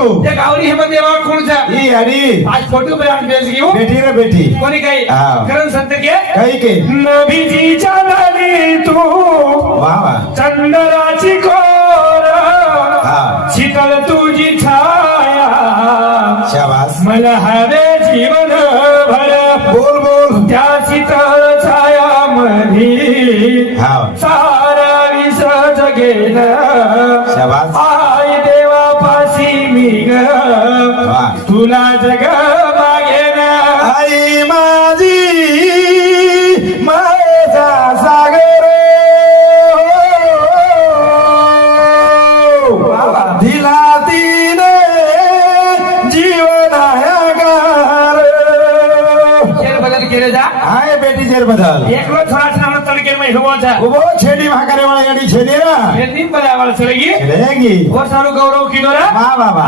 ये गावरी हेमंत देवा कोण छा ई अरे आज फोटो पे आन बेच गयो बेटी रे बेटी कोणी काही हाँ। करण संत के कही के नभीची चालली तू वाह वाह चंदनाची कोर हाँ। शीतल तुझी छाया शाबाश मला हवे जीवन भर बोल बोल त्या शीतल छाया मधी हाँ। सारा विश्व जगेन शाबाश आई देवा पासी मी ग वाह। तुला जग मागेन आई माझी माझा सागर दिला तिने जीवनागार केर बदल केले जा हाय बेटी जेर बदल एकलो थोड़ा नाम तड़के में हुआ था वो छेड़ी भाकरे वाला गाड़ी छेड़ी ना ये दिन बड़ा वाला चलेगी चलेगी वो सारू गौरव की डोरा वाह वाह वाह